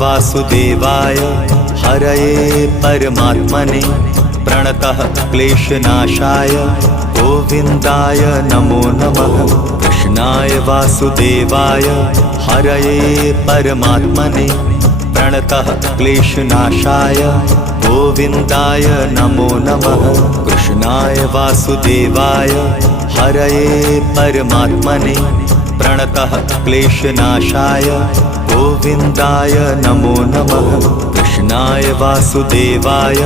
वासुदेवाय हरये परमात्मने प्रणतः क्लेशनाशाय गोविन्दाय नमो नमः। कृष्णाय वासुदेवाय हरये परमात्मने प्रणतः क्लेशनाशाय गोविन्दाय नमो नमः। कृष्णाय वासुदेवाय हरये परमात्मने प्रणतः क्लेशनाशाय गोविन्दाय नमो नमः। कृष्णाय वासुदेवाय